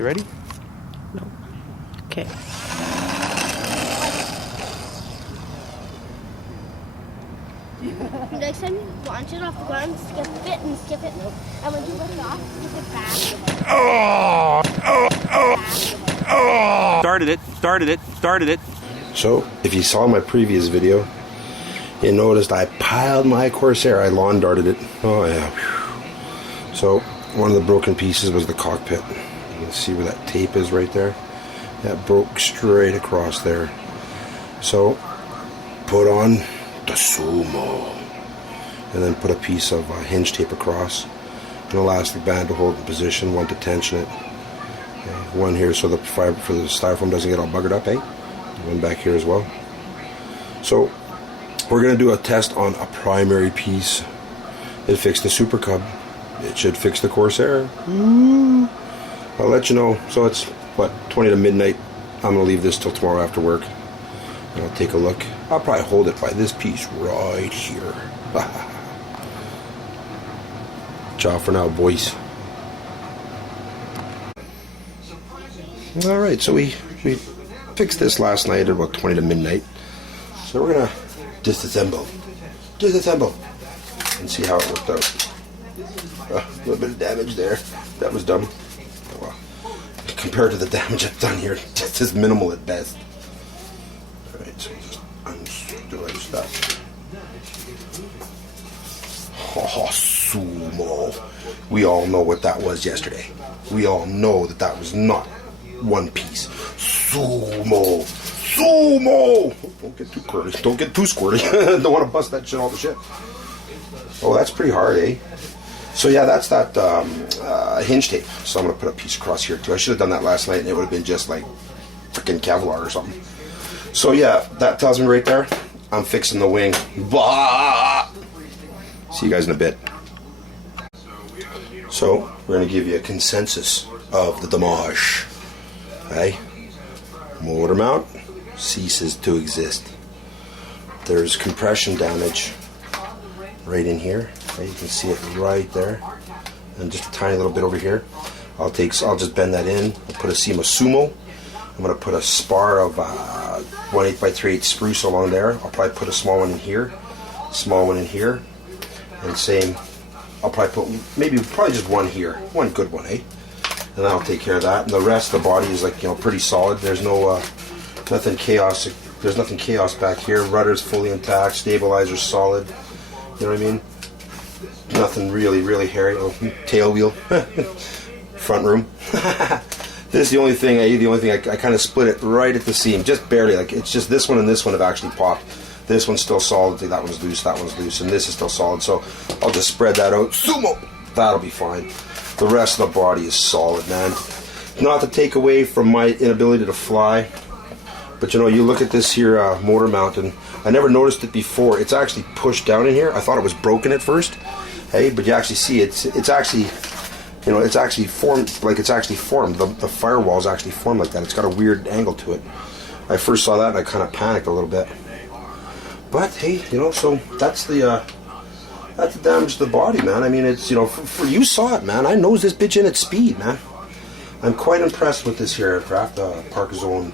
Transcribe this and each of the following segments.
You ready? No. Okay. Next time you launch it off the ground, skip it and skip it. And when you lift it off, skip it back. Started it. So, if you saw my previous video, you noticed I piled my Corsair. I lawn darted it. Oh yeah. Whew. So, one of the broken pieces was the cockpit. You can see where that tape is right there. That broke straight across there. So, put on the Sumo. And then put a piece of hinge tape across. An elastic band to hold in position, one to tension it. Okay. One here so the fiber for the styrofoam doesn't get all buggered up, eh? One back here as well. So we're going to do a test on a primary piece. It fixed the Super Cub. It should fix the Corsair. I'll let you know. So it's what, 20 to midnight. I'm going to leave this till tomorrow after work, and I'll take a look. I'll probably hold it by this piece right here. Ciao for now, boys. Alright, so we fixed this last night at about 20 to midnight. So we're going to disassemble and see how it worked out. A little bit of damage there. That was dumb. Well, compared to the damage I've done here, just as minimal at best. Alright, so just undo that. Oh, Sumo. We all know what that was yesterday. We all know that that was not one piece. Sumo. Don't get too curly. Don't get too squirty. Don't want to bust that shit all to shit. Oh, that's pretty hard, eh? So yeah, that's that hinge tape. So I'm going to put a piece across here too. I should have done that last night and it would have been just like freaking Kevlar or something. So yeah, that tells me right there, I'm fixing the wing. Blah! See you guys in a bit. So, we're going to give you a consensus of the damage. Okay? Motor mount ceases to exist. There's compression damage right in here. Okay, you can see it right there. And just a tiny little bit over here. I'll just bend that in. I'll put a seam of Sumo. I'm going to put a spar of 1/8 by 3/8 spruce along there. I'll probably put a small one in here. Small one in here. And same, I'll probably put probably just one here, one good one, eh? And that'll take care of that. And the rest of the body is like, pretty solid. There's no nothing chaos. There's nothing chaos back here. Rudder's fully intact. Stabilizer's solid. You know what I mean? Nothing really hairy. Oh, tail wheel, front room. This is the only thing. I kind of split it right at the seam, just barely. Like it's just this one and this one have actually popped. This one's still solid, that one's loose, and this is still solid, so I'll just spread that out. Sumo! That'll be fine. The rest of the body is solid, man. Not to take away from my inability to fly, but you look at this here motor mount, and I never noticed it before. It's actually pushed down in here. I thought it was broken at first, hey, but you actually see it's actually, it's actually formed, like it's actually formed. The firewall is actually formed like that. It's got a weird angle to it. I first saw that and I kind of panicked a little bit. But hey, so that's the damage to the body, man. I mean, it's for you saw it, man. I nosed this bitch in at speed, man. I'm quite impressed with this here aircraft, ParkZone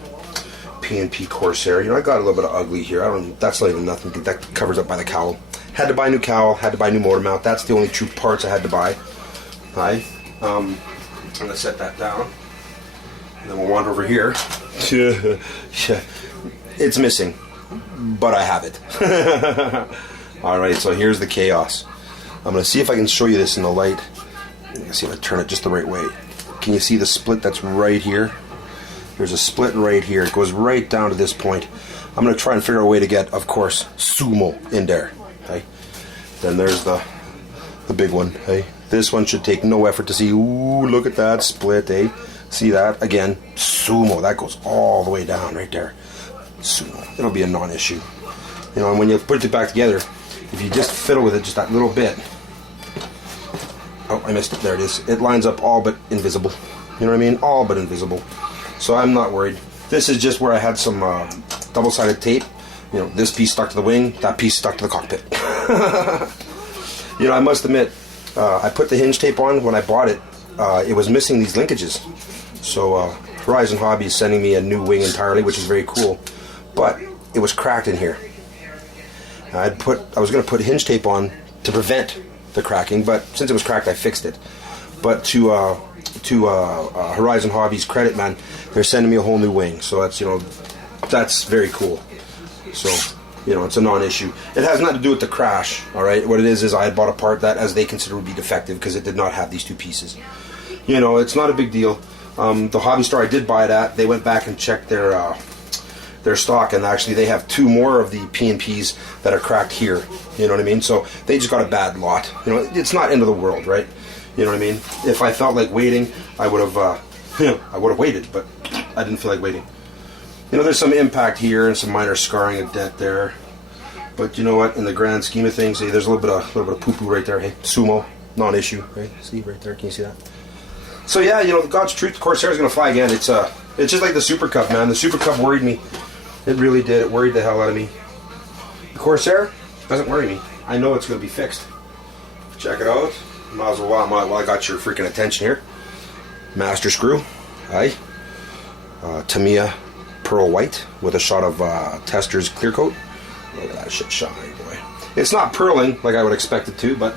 P&P Corsair. I got a little bit of ugly here. That's not even nothing. That covers up by the cowl. Had to buy a new cowl. Had to buy a new motor mount. That's the only true parts I had to buy. Hi. I'm gonna set that down, and then we'll wander over here. Yeah, it's missing. But I have it. Alright, so here's the chaos. I'm going to see if I can show you this in the light. Let's see if I turn it just the right way. Can you see the split that's right here? There's a split right here. It goes right down to this point. I'm going to try and figure out a way to get, of course, Sumo in there. Okay? Then there's the big one. Hey? This one should take no effort to see. Ooh, look at that split, eh? See that? Again, Sumo. That goes all the way down right there. Sumo. It'll be a non-issue. And when you put it back together, if you just fiddle with it just that little bit. Oh, I missed it. There it is. It lines up all but invisible. You know what I mean? All but invisible. So I'm not worried. This is just where I had some double-sided tape. This piece stuck to the wing, that piece stuck to the cockpit. I must admit, I put the hinge tape on when I bought it, it was missing these linkages. So Horizon Hobby is sending me a new wing entirely, which is very cool. But it was cracked in here. I was going to put hinge tape on to prevent the cracking, but since it was cracked, I fixed it. But to Horizon Hobby's credit, man, they're sending me a whole new wing. So that's, you know, that's very cool. So, you know, it's a non-issue. It has nothing to do with the crash, all right? What it is I had bought a part that, as they consider, would be defective because it did not have these two pieces. You know, it's not a big deal. The hobby store I did buy it at, they went back and checked their stock, and actually they have two more of the P&Ps that are cracked here. You know what I mean? So they just got a bad lot. You know, it's not end of the world, right? You know what I mean? If I felt like waiting, I would have, I would have waited, but I didn't feel like waiting. You know, there's some impact here and some minor scarring, a dent there. But you know what? In the grand scheme of things, hey, there's a little bit of poo-poo right there. Hey, sumo, non-issue, right? See right there? Can you see that? So yeah, you know, God's truth, Corsair is going to fly again. It's just like the Super Cup, man. The Super Cup worried me. It really did. It worried the hell out of me. The Corsair doesn't worry me. I know it's going to be fixed. Check it out. Might as well, while I got your freaking attention here. Master screw, aye. Tamiya pearl white with a shot of Tester's clear coat. Look at that shit shine, boy. It's not purling like I would expect it to, but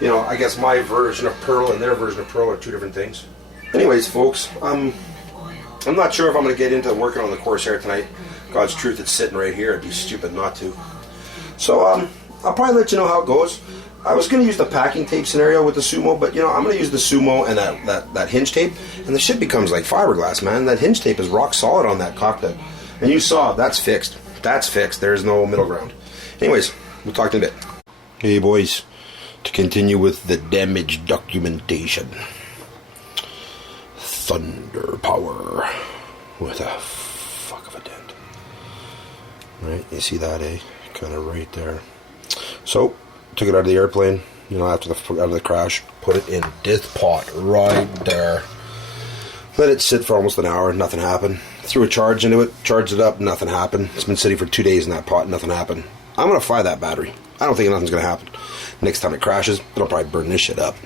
you know, I guess my version of pearl and their version of pearl are two different things. Anyways, folks, I'm not sure if I'm going to get into working on the Corsair tonight. God's truth, it's sitting right here. It'd be stupid not to. So I'll probably let you know how it goes. I was going to use the packing tape scenario with the Sumo, but you know, I'm going to use the Sumo and that hinge tape, and the shit becomes like fiberglass, man. That hinge tape is rock solid on that cockpit. And you saw, that's fixed. That's fixed. There's no middle ground. Anyways, we'll talk in a bit. Hey, boys. To continue with the damage documentation. Thunder power with a fuck of a dent. Right, you see that, eh? Kind of right there. So, took it out of the airplane, you know, out of the crash, put it in this pot right there. Let it sit for almost an hour, nothing happened. Threw a charge into it, charged it up, nothing happened. It's been sitting for 2 days in that pot, nothing happened. I'm going to fry that battery. I don't think nothing's going to happen. Next time it crashes, it'll probably burn this shit up.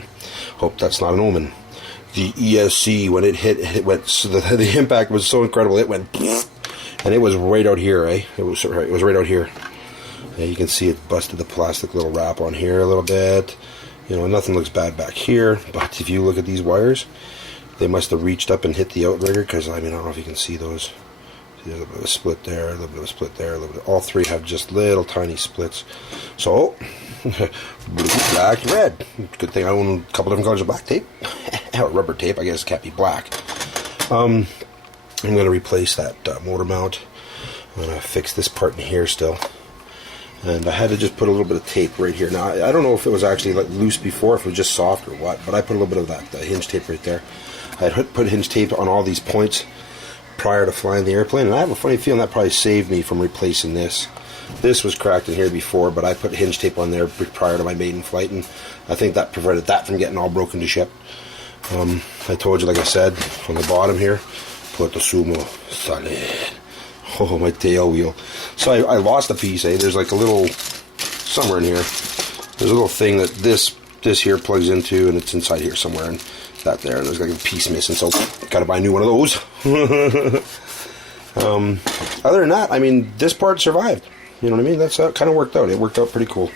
Hope that's not an omen. The ESC, when it hit, it went, so the impact was so incredible, it went, and it was right out here, eh? It was right out here. Yeah, you can see it busted the plastic little wrap on here a little bit. You know, nothing looks bad back here, but if you look at these wires, they must have reached up and hit the outrigger, because, I mean, I don't know if you can see those. There's a little bit of a split there, a little bit of a split there, a little bit. All three have just little tiny splits. So, blue, black, red. Good thing I own a couple different colors of black tape. Or rubber tape, I guess it can't be black. I'm going to replace that motor mount. I'm going to fix this part in here still. And I had to just put a little bit of tape right here. Now, I don't know if it was actually like loose before, if it was just soft or what, but I put a little bit of that hinge tape right there. I had put hinge tape on all these points prior to flying the airplane, and I have a funny feeling that probably saved me from replacing this. This was cracked in here before, but I put hinge tape on there prior to my maiden flight, and I think that prevented that from getting all broken to ship. I told you, like I said, on the bottom here, put the Sumo solid. Oh, my tail wheel. So I lost a piece, eh? There's like a little, somewhere in here, there's a little thing that this here plugs into, and it's inside here somewhere, and that there, and there's like a piece missing, so gotta buy a new one of those. Other than that, I mean, this part survived. You know what I mean? That's how it kind of worked out. It worked out pretty cool.